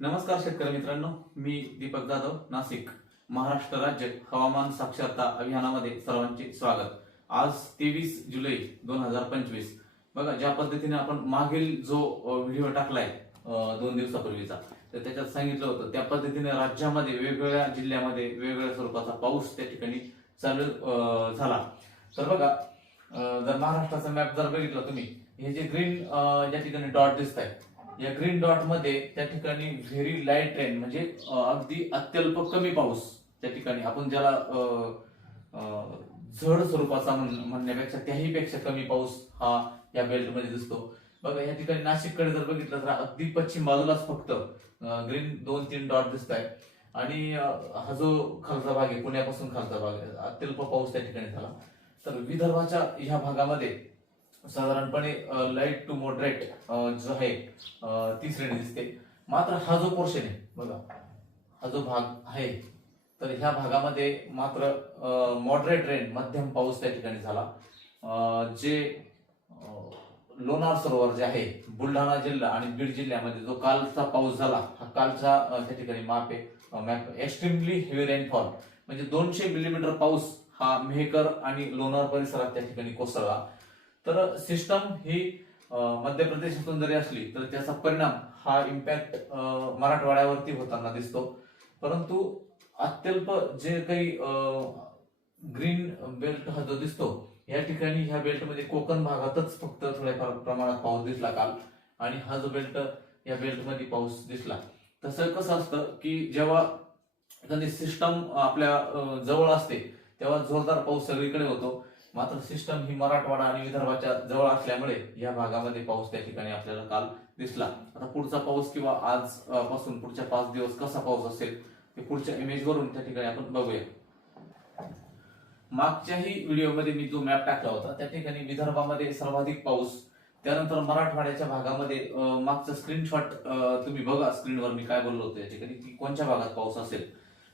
नमस्कार शेतकरी मित्रांनो मी दीपक जाधव नाशिक महाराष्ट्र राज्य हवामान साक्षरता अभियानामध्ये सर्वांचे स्वागत. आज तेवीस जुलै दोन हजार पंचवीस. बघा ज्या पद्धतीने आपण मागील जो व्हिडिओ टाकलाय दोन दिवसापूर्वीचा तर त्याच्यात सांगितलं होतं त्या पद्धतीने राज्यामध्ये वेगवेगळ्या जिल्ह्यामध्ये वेगवेगळ्या स्वरूपाचा पाऊस त्या ठिकाणी चालू झाला. तर बघा जर महाराष्ट्राचा मॅप जर बघितला तुम्ही हे जे ग्रीन ज्या ठिकाणी डॉट दिसत आहे या ग्रीन डॉटमध्ये त्या ठिकाणी व्हेरी लाइट रेन म्हणजे अगदी अत्यल्प कमी पाऊस त्या ठिकाणी. आपण ज्याला झड स्वरूपाचा म्हण- म्हणण्यापेक्षा त्याही पेक्षा कमी पाऊस हा या बेल्टमध्ये दिसतो. बघा या ठिकाणी नाशिककडे जर बघितलं तर अगदी पश्चिम बाजूलाच फक्त ग्रीन दोन तीन डॉट दिसत आहे आणि हा जो खालचा भाग आहे पुण्यापासून खालचा भाग आहे अत्यल्प पाऊस त्या ठिकाणी झाला. तर विदर्भाच्या ह्या भागामध्ये साधारणपणे लाइट टू मॉडरेट जो आहे ती श्रेणी दिसते. मात्र हा जो पोर्शन आहे बघा हा जो भाग आहे तर ह्या भागामध्ये मात्र मॉडरेट रेन मध्यम पाऊस त्या ठिकाणी झाला. जे लोणार सरोवर जे आहे बुलढाणा जिल्हा आणि बीड जिल्ह्यामध्ये जो कालचा पाऊस झाला हा कालचा त्या ठिकाणी माप आहे मॅप एक्स्ट्रीमली हेवी रेनफॉल म्हणजे दोनशे मिलीमीटर पाऊस हा मेहकर आणि लोणार परिसरात त्या ठिकाणी कोसळला. तर सिस्टम ही मध्य प्रदेशातून जरी असली तर त्याचा परिणाम हा इम्पॅक्ट मराठवाड्यावरती होताना दिसतो. परंतु अत्यल्प जे काही ग्रीन बेल्ट हा जो दिसतो या ठिकाणी ह्या बेल्टमध्ये कोकण भागातच फक्त थोड्याफार प्रमाणात पाऊस दिसला काल. आणि हा जो बेल्ट या बेल्टमध्ये पाऊस दिसला. तसं कसं असतं की जेव्हा एखादी सिस्टम आपल्या जवळ असते तेव्हा जोरदार पाऊस सगळीकडे होतो. मात्र सिस्टम ही मराठवाडा आणि विदर्भाच्या जवळ असल्यामुळे या भागामध्ये पाऊस त्या ठिकाणी आपल्याला काल दिसला. आता पुढचा पाऊस किंवा आज पासून पुढच्या पाच दिवस कसा पाऊस असेल ते पुढच्या इमेज वरून त्या ठिकाणी आपण बघूया. मागच्याही व्हिडिओमध्ये मी जो मॅप टाकला होता त्या ठिकाणी विदर्भामध्ये सर्वाधिक पाऊस त्यानंतर मराठवाड्याच्या भागामध्ये अ, मागचा स्क्रीनशॉट तुम्ही बघा स्क्रीनवर मी काय बोललो होतो या ठिकाणी की कोणत्या भागात पाऊस असेल.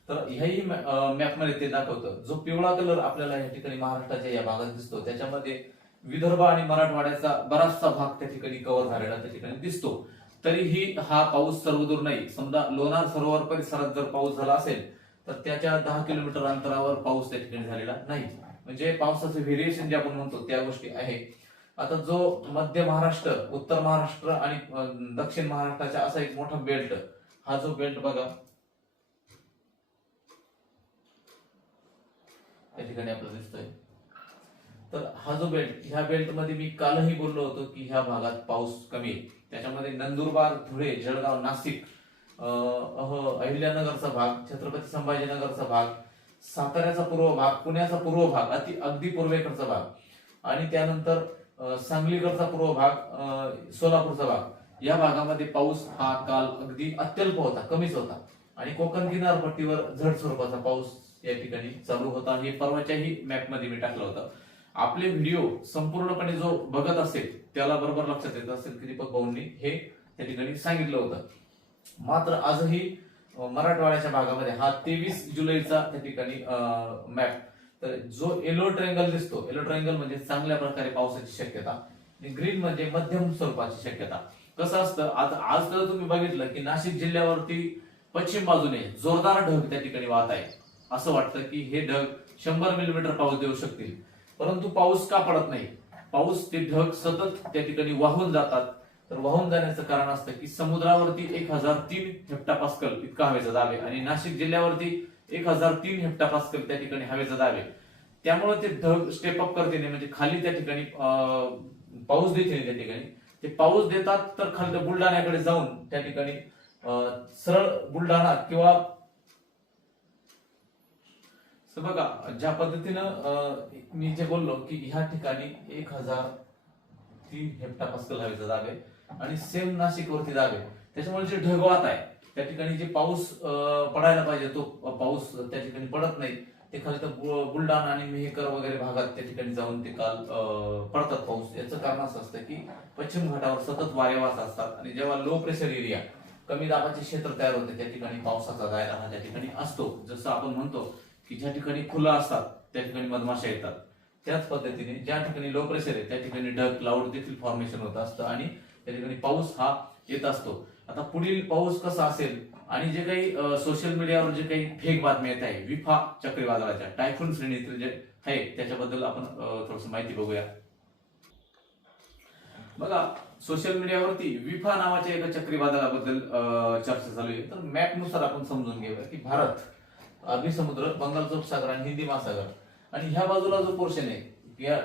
तर ह्याही मॅपमध्ये ते दाखवतं. जो पिवळा कलर आपल्याला या ठिकाणी महाराष्ट्राच्या या भागात दिसतो त्याच्यामध्ये विदर्भ आणि मराठवाड्याचा बराचसा भाग त्या ठिकाणी कव्हर झालेला त्या ठिकाणी दिसतो. तरीही हा पाऊस सर्वदूर नाही. समजा लोणार सरोवर परिसरात जर पाऊस झाला असेल तर त्याच्या दहा किलोमीटर अंतरावर पाऊस त्या ठिकाणी झालेला नाही. म्हणजे पावसाचं व्हेरिएशन जे आपण म्हणतो त्या गोष्टी आहे. आता जो मध्य महाराष्ट्र उत्तर महाराष्ट्र आणि दक्षिण महाराष्ट्राचा असा एक मोठा बेल्ट हा जो बेल्ट बघा या ठिकाणी आपल्याला दिसतोय. तर हा जो बेल्ट ह्या बेल्टमध्ये मी कालही बोललो होतो की ह्या भागात पाऊस कमी आहे. त्याच्यामध्ये नंदुरबार धुळे जळगाव नाशिक अह, अहिल्यानगरचा भाग छत्रपती संभाजीनगरचा भाग साताऱ्याचा पूर्व भाग पुण्याचा पूर्व भाग अति अगदी पूर्वेकडचा भाग आणि त्यानंतर सांगलीकडचा पूर्व भाग अं, सोलापूरचा भाग. या भागामध्ये पाऊस हा काल अगदी अत्यल्प होता कमीच होता आणि कोकण किनारपट्टीवर झड स्वरूपाचा पाऊस या ठिकाणी चालू होता. हे परवाच्याही मॅपमध्ये मी टाकलं होतं. आपले व्हिडिओ संपूर्णपणे जो बघत असेल त्याला बरोबर लक्षात येत असेल की दीपक भाऊंनी हे त्या ठिकाणी सांगितलं होतं. मात्र आजही मराठवाड्याच्या भागामध्ये हा तेवीस जुलैचा त्या ठिकाणी मॅप तर जो येलो ट्रँगल दिसतो येलो ट्रँगल म्हणजे चांगल्या प्रकारे पावसाची शक्यता ग्रीन म्हणजे मध्यम स्वरूपाची शक्यता. कसं असतं आता आज तर तुम्ही बघितलं की नाशिक जिल्ह्यावरती पश्चिम बाजूने जोरदार ढग त्या ठिकाणी वाहत आहे. असं वाटतं की हे ढग शंभर मिलीमीटर पाऊस देऊ शकतील. परंतु पाऊस का पडत नाही? पाऊस ते ढग सतत त्या ठिकाणी वाहून जातात. तर वाहून जाण्याचं कारण असतं की समुद्रावरती एक हजार तीन हेप्टापास्कल इतका हवेचा दाब आहे आणि नाशिक जिल्ह्यावरती एक हजार तीन हेप्टापास्कल त्या ठिकाणी हवेचा दाब आहे. त्यामुळे ते ढग स्टेप अप करते नाही म्हणजे खाली त्या ठिकाणी पाऊस देते नाही त्या ठिकाणी. ते पाऊस देतात तर खाली बुलढाण्याकडे जाऊन त्या ठिकाणी सरळ बुलढाणा किंवा तर बघा ज्या पद्धतीनं मी जे बोललो की ह्या ठिकाणी एक हजार तीन हेप्टापास्कल हवेचा दाब आहे आणि सेम नाशिकवरती जागे दाब आहे. त्याच्यामुळे जे ढगवात आहे त्या ठिकाणी जे पाऊस पडायला पाहिजे तो पाऊस त्या ठिकाणी पडत नाही ते खाली तर बुलढाणा आणि मेहकर वगैरे भागात त्या ठिकाणी जाऊन ते काल पडतात पाऊस. याचं कारण असं असतं की पश्चिम घाटावर सतत वारे वाहत असतात आणि जेव्हा लो प्रेशर एरिया कमी दाबाचे क्षेत्र तयार होते त्या ठिकाणी पावसाचा दायरा हा त्या ठिकाणी असतो. जसं आपण म्हणतो की ज्या ठिकाणी खुलं असतात त्या ठिकाणी मधमाशा येतात. त्याच पद्धतीने ज्या ठिकाणी लो प्रेशर आहे त्या ठिकाणी ढग क्लाउड देखील फॉर्मेशन होत असतं आणि त्या ठिकाणी पाऊस हा येत असतो. आता पुढील पाऊस कसा असेल आणि जे काही सोशल मीडियावर जे काही फेक बातम्या येत आहे विफा चक्रीवादळाच्या टायफून श्रेणीतील जे आहे त्याच्याबद्दल आपण थोडस माहिती बघूया. बघा सोशल मीडियावरती विफा नावाच्या एका चक्रीवादळाबद्दल चर्चा चालू आहे. तर मॅपनुसार आपण समजून घेऊया की भारत अरबी समुद्र बंगालचा उपसागर आणि हिंदी महासागर. आणि ह्या बाजूला जो पोर्शन आहे या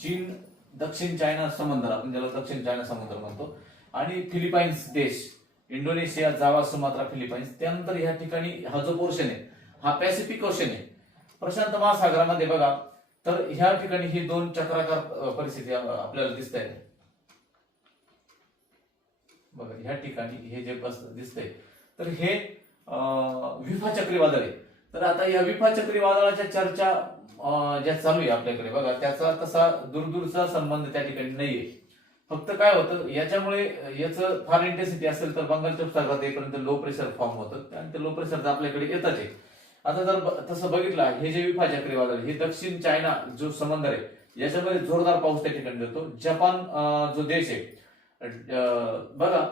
चीन दक्षिण चायना समुद्र आपण ज्याला दक्षिण चायना समुद्र म्हणतो आणि फिलिपाईन्स देश इंडोनेशिया जावा सुमात्रा फिलिपाईन्स त्यानंतर ह्या ठिकाणी हा जो पोर्शन आहे हा पॅसिफिक ओशन आहे. प्रशांत महासागरामध्ये बघा तर ह्या ठिकाणी ही दोन चक्राकार परिस्थिती आपल्याला दिसत आहे बघा ह्या ठिकाणी हे जे बस दिसतंय तर हे विफा चक्रीवादळ. आहे तर आता या विफा चक्रीवादळाच्या चर्चा ज्या चालू आहे आपल्याकडे बघा त्याचा तसा दूरदूरचा संबंध त्या ठिकाणी नाहीये. फक्त काय होतं याच्यामुळे याचं फार इंटेन्सिटी असेल तर बंगालच्या उपसागरात येईपर्यंत लो प्रेशर फॉर्म होतं. आणि ते लो प्रेशर आपल्याकडे येतच आहे. आता जर तसं बघितलं हे जे विफा चक्रीवादळ हे दक्षिण चायना जो समंदर आहे याच्यामध्ये जोरदार पाऊस त्या ठिकाणी देतो जपान जो देश आहे बघा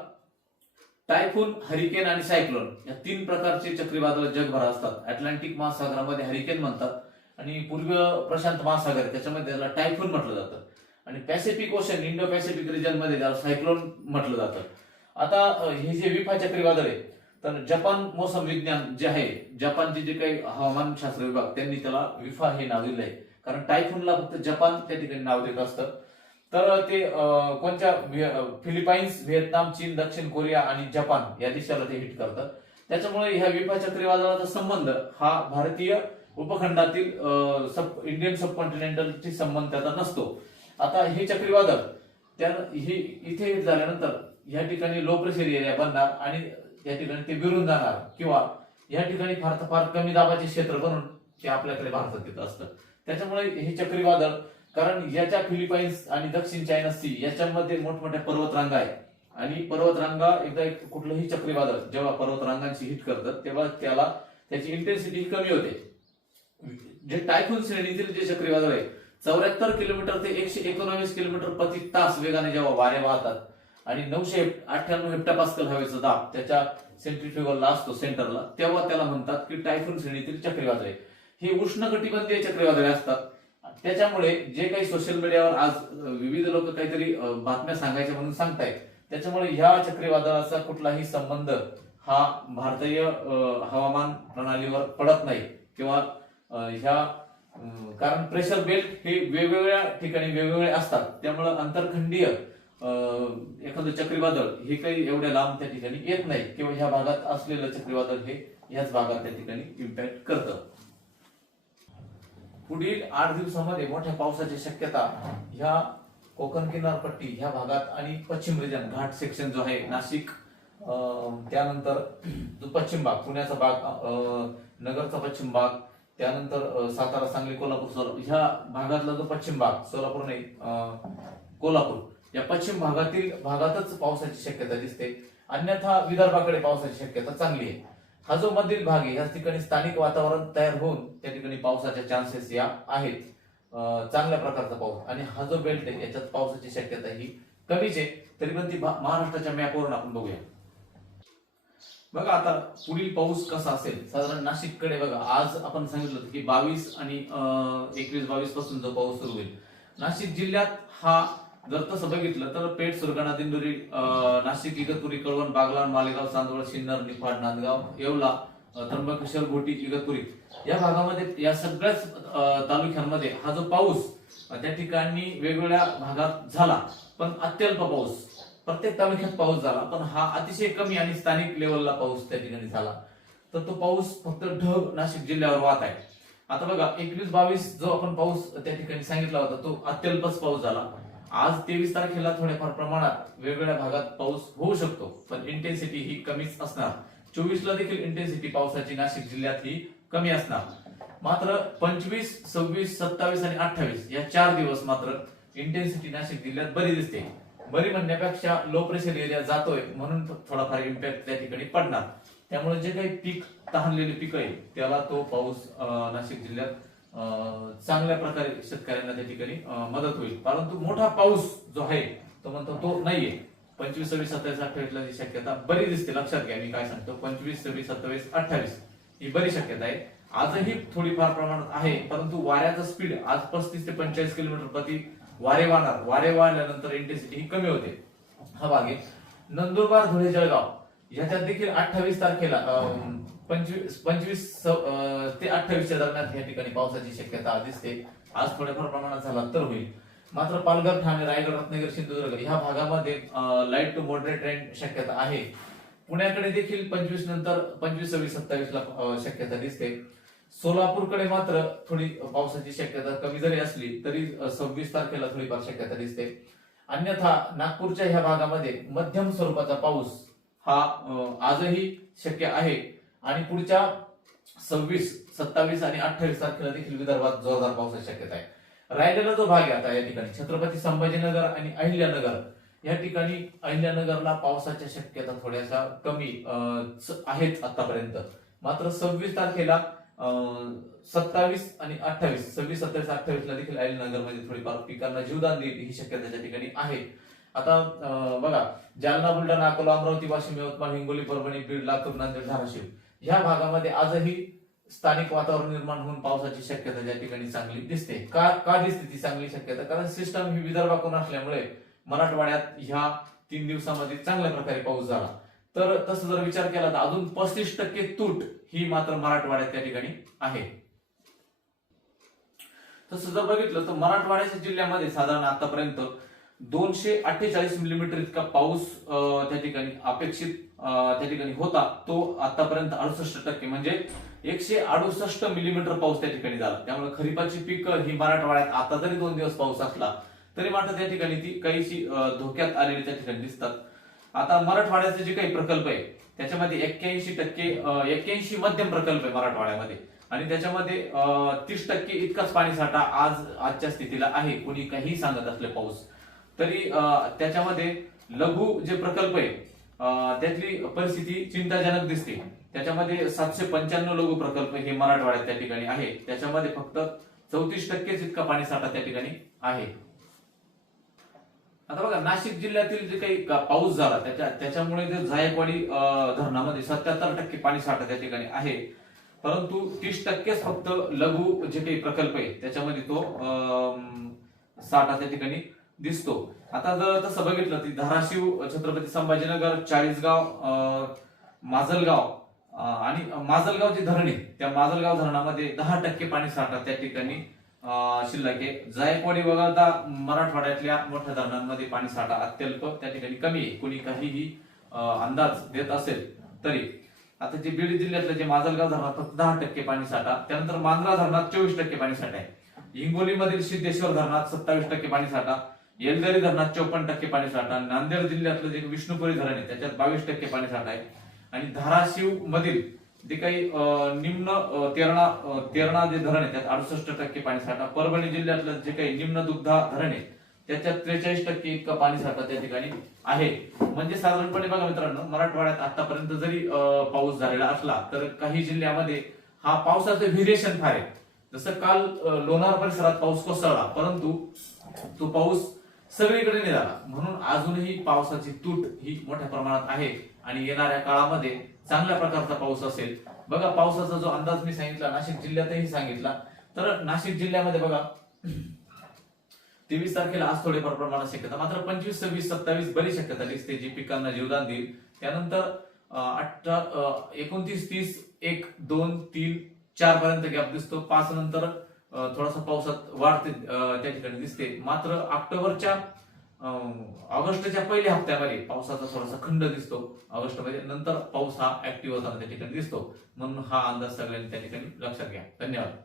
टायफून हरिकेन आणि सायक्लोन या तीन प्रकारचे चक्रीवादळ जगभरात असतात. अटलांटिक महासागरामध्ये हरिकेन म्हणतात आणि पूर्व प्रशांत महासागर आहे, त्याच्यामध्ये त्याला टायफून म्हटलं जातं. आणि पॅसिफिक ओशन इंडो पॅसिफिक रिजनमध्ये त्याला सायक्लोन म्हटलं जातं. आता हे जे विफा चक्रीवादळ आहे तर जपान मोसम विज्ञान जे आहे जपानचे जे काही हवामानशास्त्र विभाग त्यांनी त्याला विफा हे नाव दिलं आहे कारण टायफूनला फक्त जपान त्या ठिकाणी नाव देत असतं. तर ते कोणत्या फिलिपाईन्स व्हिएतनाम चीन दक्षिण कोरिया आणि जपान या देशाला ते हिट करतात त्याच्यामुळे ह्या विफा चक्रीवादळाचा संबंध हा भारतीय उपखंडातील सब इंडियन सबकॉन्टिनेंटलशी संबंध त्याचा नसतो. आता हे चक्रीवादळ त्या हे इथे हिट झाल्यानंतर या ठिकाणी लो प्रेशर एरिया बनणार आणि या ठिकाणी ते विरून जाणार किंवा या ठिकाणी फार फार कमी दाबाचे क्षेत्र बनून ते आपल्याकडे भारतात येत असतं. त्याच्यामुळे हे चक्रीवादळ कारण याच्या फिलिपाईन्स आणि दक्षिण चायना सी याच्यामध्ये मोठमोठ्या पर्वतरांगा आहे आणि पर्वतरांगा एकदा एक कुठलंही चक्रीवादळ जेव्हा पर्वतरांगांची हिट करतात तेव्हा त्याला त्याची इंटेन्सिटी कमी होते. जे टायफून श्रेणीतील जे चक्रीवादळ आहे चौऱ्याहत्तर किलोमीटर ते एकशे एकोणावीस किलोमीटर प्रति तास वेगाने जेव्हा वारे वाहतात आणि नऊशे अठ्ठ्याण्णव हेप्टापास्कल हवेचा दाब त्याच्या सेंट्रिफ्युगलला असतो सेंटरला तेव्हा त्याला म्हणतात की टायफून श्रेणीतील चक्रीवादळे हे उष्णकटिबंधीय चक्रीवादळे असतात. त्याच्यामुळे जे काही सोशल मीडियावर आज विविध लोक काहीतरी बातम्या सांगायच्या म्हणून सांगतायत त्याच्यामुळे ह्या चक्रीवादळाचा कुठलाही संबंध हा भारतीय हवामान प्रणालीवर पडत नाही. किंवा ह्या कारण प्रेशर बेल्ट हे वेगवेगळ्या ठिकाणी वेगवेगळे असतात. त्यामुळं आंतरखंडीय एखादं चक्रीवादळ हे काही एवढ्या लांब त्या ठिकाणी येत नाही. किंवा ह्या भागात असलेलं चक्रीवादळ हे ह्याच भागात त्या ठिकाणी इम्पॅक्ट करतं. पुढील आठ दिवसामध्ये मोठ्या पावसाची शक्यता ह्या कोकण किनारपट्टी ह्या भागात आणि पश्चिम रिजन घाट सेक्शन जो आहे नाशिक अं, त्यानंतर जो पश्चिम भाग पुण्याचा भाग अं, नगरचा पश्चिम भाग त्यानंतर सातारा सांगली कोल्हापूर सोलापूर ह्या भागातला जो पश्चिम भाग सोलापूर नाही अं, कोल्हापूर या पश्चिम भागातील भागातच पावसाची शक्यता दिसते. अन्यथा विदर्भाकडे पावसाची शक्यता चांगली आहे. हा जो मधील भाग आहे या ठिकाणी स्थानिक वातावरण तयार होऊन त्या ठिकाणी पावसाच्या चान्सेस या आहेत. चांगल्या प्रकारचा पाऊस. आणि हा जो बेल्ट आहे याच्यात पावसाची शक्यता ही कमीच आहे. तरी पण ती महाराष्ट्राच्या मॅपवरून आपण बघूया. बघा आता पुढील पाऊस कसा असेल? साधारण नाशिककडे बघा. आज आपण सांगितलं होतं की बावीस आणि एकवीस बावीसपासून जो पाऊस सुरू होईल. नाशिक जिल्ह्यात हा जर तसं बघितलं तर पेठ सुरगाणा दिंडोरी नाशिक इगतपुरी कळवण बागलाण मालेगाव चांदवड सिन्नर निफाड नांदगाव येवला त्र्यंबकेश्वर घोटी इगतपुरी या भागामध्ये या सगळ्याच तालुक्यांमध्ये हा जो पाऊस त्या ठिकाणी वेगवेगळ्या भागात झाला. पण अत्यल्प पाऊस. प्रत्येक तालुक्यात पाऊस झाला. पण हा अतिशय कमी आणि स्थानिक लेवलला पाऊस त्या ठिकाणी झाला. तर तो पाऊस फक्त ढग नाशिक जिल्ह्यावर वाहत आहे. आता बघा एकवीस बावीस जो आपण पाऊस त्या ठिकाणी सांगितला होता तो अत्यल्पच पाऊस झाला. आज तेवीस तारखेला थोड्याफार प्रमाणात वेगवेगळ्या भागात पाऊस होऊ शकतो पण इंटेन्सिटी ही कमीच असणार. चोवीस ला देखील इंटेन्सिटी पावसाची नाशिक जिल्ह्यात ही कमी असणार. मात्र पंचवीस सव्वीस सत्तावीस आणि अठ्ठावीस या चार दिवस मात्र इंटेन्सिटी नाशिक जिल्ह्यात बरी दिसते. बरी म्हणण्यापेक्षा लो प्रेशर एरिया जातोय म्हणून थोडाफार इम्पॅक्ट त्या ठिकाणी पडणार. त्यामुळे जे काही पीक तहानलेले पीक आहे त्याला तो पाऊस नाशिक जिल्ह्यात चांगल्या प्रकारे शेतकऱ्यांना त्या ठिकाणी मदत होईल. परंतु मोठा पाऊस जो आहे तो म्हणतो तो नाहीये. पंचवीस सव्वीस सत्तावीस अठ्ठावीसला जी शक्यता बरी दिसते. लक्षात घ्या मी काय सांगतो पंचवीस सव्वीस सत्तावीस अठ्ठावीस ही बरी शक्यता आहे. आजही थोडीफार प्रमाणात आहे परंतु वाऱ्याचा स्पीड आज पस्तीस ते पंचेचाळीस किलोमीटर प्रति वारे वाहणार. वारे वाढल्यानंतर इंटेन्सिटी ही कमी होते. हा भाग आहे. नंदुरबार धुळे जळगाव. याच्यात देखील अठ्ठावीस तारखेला पंचवीस पंचवीस अं, ते अठ्ठावीसच्या दरम्यान या ठिकाणी पावसाची शक्यता दिसते. आज थोड्याफार प्रमाणात झाला तर होईल. मात्र पालघर ठाणे रायगड रत्नागिरी सिंधुदुर्ग ह्या भागामध्ये लाइट टू मॉडरेट रेन शक्यता आहे. पुण्याकडे देखील पंचवीस नंतर पंचवीस सव्वीस सत्तावीस ला शक्यता दिसते. सोलापूरकडे मात्र थोडी पावसाची शक्यता कमी जरी असली तरी सव्वीस तारखेला थोडीफार शक्यता दिसते. अन्यथा नागपूरच्या ह्या भागामध्ये मध्यम स्वरूपाचा पाऊस हा आजही शक्य आहे. आणि पुढच्या सव्वीस सत्तावीस आणि अठ्ठावीस तारखेला देखील विदर्भात जोरदार पावसाची शक्यता आहे. रायगडला जो भाग आहे आता या ठिकाणी छत्रपती संभाजीनगर आणि अहिल्यानगर या ठिकाणी अहिल्यानगरला पावसाच्या शक्यता थोड्याशा कमी अं, आहेत आतापर्यंत. मात्र सव्वीस तारखेला सत्तावीस आणि अठ्ठावीस सव्वीस सत्तावीस अठ्ठावीस ला देखील अहिल्यानगरमध्ये थोडीफार पिकांना जीवदान देईल ही शक्यता त्या ठिकाणी आहे. आता बघा जालना बुलढाणा अकोला अमरावती वाशिम यवतमाळ हिंगोली परभणी बीड लातूर नांदेड धाराशिव ह्या भागामध्ये आजही स्थानिक वातावरण निर्माण होऊन पावसाची शक्यता ज्या ठिकाणी चांगली दिसते. का का दिसते ती चांगली शक्यता? कारण सिस्टम ही विदर्भाकडून असल्यामुळे मराठवाड्यात ह्या तीन दिवसामध्ये चांगल्या प्रकारे पाऊस झाला. तर तसं जर विचार केला तर अजून पस्तीस टक्के तूट ही मात्र मराठवाड्यात त्या ठिकाणी आहे. तसं जर बघितलं तर मराठवाड्याच्या जिल्ह्यामध्ये साधारण आतापर्यंत दोनशे अठ्ठेचाळीस मिलीमीटर इतका पाऊस त्या ठिकाणी अपेक्षित त्या ठिकाणी होता. तो आतापर्यंत अडुसष्ट टक्के. म्हणजे एकशे अडुसष्ट मिलीमीटर पाऊस त्या ठिकाणी झाला. त्यामुळे खरीपाची पीक ही मराठवाड्यात आता जरी दोन दिवस पाऊस असला तरी मात्र त्या ठिकाणी ती काहीशी धोक्यात आलेली त्या ठिकाणी दिसतात. आता मराठवाड्याचे जे काही प्रकल्प आहे त्याच्यामध्ये एक्क्याऐंशी टक्के एक्क्याऐंशी मध्यम प्रकल्प आहे मराठवाड्यामध्ये. आणि त्याच्यामध्ये तीस टक्के इतकाच पाणी साठा आज आजच्या स्थितीला आहे. कोणी काही सांगत असले पाऊस तरी अं, त्याच्यामध्ये लघु जे प्रकल्प आहे त्यातली परिस्थिती चिंताजनक दिसते. त्याच्यामध्ये सातशे पंच्याण्णव लघु प्रकल्प हे मराठवाड्यात त्या ठिकाणी आहे. त्याच्यामध्ये फक्त चौतीस टक्केच इतका पाणी साठा त्या ठिकाणी आहे. आता बघा नाशिक जिल्ह्यातील जे काही पाऊस झाला त्याच्या त्याच्यामुळे जे जायकवाडी अं, धरणामध्ये सत्याहत्तर टक्के पाणी साठा त्या ठिकाणी आहे. परंतु तीस टक्केच फक्त लघु जे काही प्रकल्प आहे त्याच्यामध्ये तो अं, साठा त्या ठिकाणी दिसतो. आता जर तसं बघितलं तर धाराशिव छत्रपती संभाजीनगर चाळीसगाव अं, माजलगाव आणि माजलगाव जे धरणे त्या माजलगाव धरणामध्ये दहा टक्के पाणी साठा त्या ठिकाणी शिल्लक आहे. जायकवाडी वगळता मराठवाड्यातल्या मोठ्या धरणांमध्ये पाणी साठा अत्यल्प त्या ठिकाणी कमी आहे. कोणी काहीही अंदाज देत असेल तरी. आता जे बीड जिल्ह्यातलं जे माजलगाव धरणात फक्त दहा टक्के पाणी साठा त्यानंतर मांजरा धरणात चोवीस टक्के पाणी साठा आहे. हिंगोलीमधील सिद्धेश्वर धरणात सत्तावीस टक्के पाणी साठा येलदरी धरणात चौपन्न टक्के पाणी साठा नांदेड जिल्ह्यातलं जे विष्णुपुरी धरण आहे त्याच्यात बावीस टक्के पाणी साठा आहे. आणि धाराशिव मधील जे काही अं, निम्न तेरणा तेरणा जे धरण आहे त्यात अडुसष्ट टक्के पाणी साठा. परभणी जिल्ह्यातलं जे काही निम्न दुग्धा धरण आहे त्याच्यात त्रेचाळीस टक्के इतका पाणी साठा त्या ठिकाणी आहे. म्हणजे साधारणपणे बघा मित्रांनो मराठवाड्यात आतापर्यंत जरी पाऊस झालेला असला तर काही जिल्ह्यामध्ये हा पावसाचं व्हेरिएशन फार आहे. जसं काल लोणार परिसरात पाऊस कोसळला परंतु तो पाऊस सगळीकडे निघाला म्हणून अजूनही पावसाची तूट ही मोठ्या प्रमाणात आहे आणि येणाऱ्या काळामध्ये चांगल्या प्रकारचा पाऊस असेल. बघा पावसाचा जो अंदाज मी सांगितला नाशिक जिल्ह्यातही सांगितला. तर नाशिक जिल्ह्यामध्ये बघा तेवीस तारखेला आज थोडेफार प्रमाणात शक्यता. मात्र पंचवीस सव्वीस सत्तावीस बरी शक्यता दिसते जी पिकांना जीवदान देईल. त्यानंतर अठरा एकोणतीस तीस एक दोन तीन चार पर्यंत गॅप दिसतो. पाच नंतर थोडासा पावसात वाढते त्या ठिकाणी दिसते. मात्र ऑक्टोबरच्या अं, ऑगस्टच्या पहिल्या हप्त्यामध्ये पावसाचा थोडासा खंड दिसतो. ऑगस्टमध्ये नंतर पाऊस हा ऍक्टिव्ह होताना त्या ठिकाणी दिसतो. म्हणून हा अंदाज सगळ्यांनी त्या ठिकाणी लक्षात घ्या. धन्यवाद.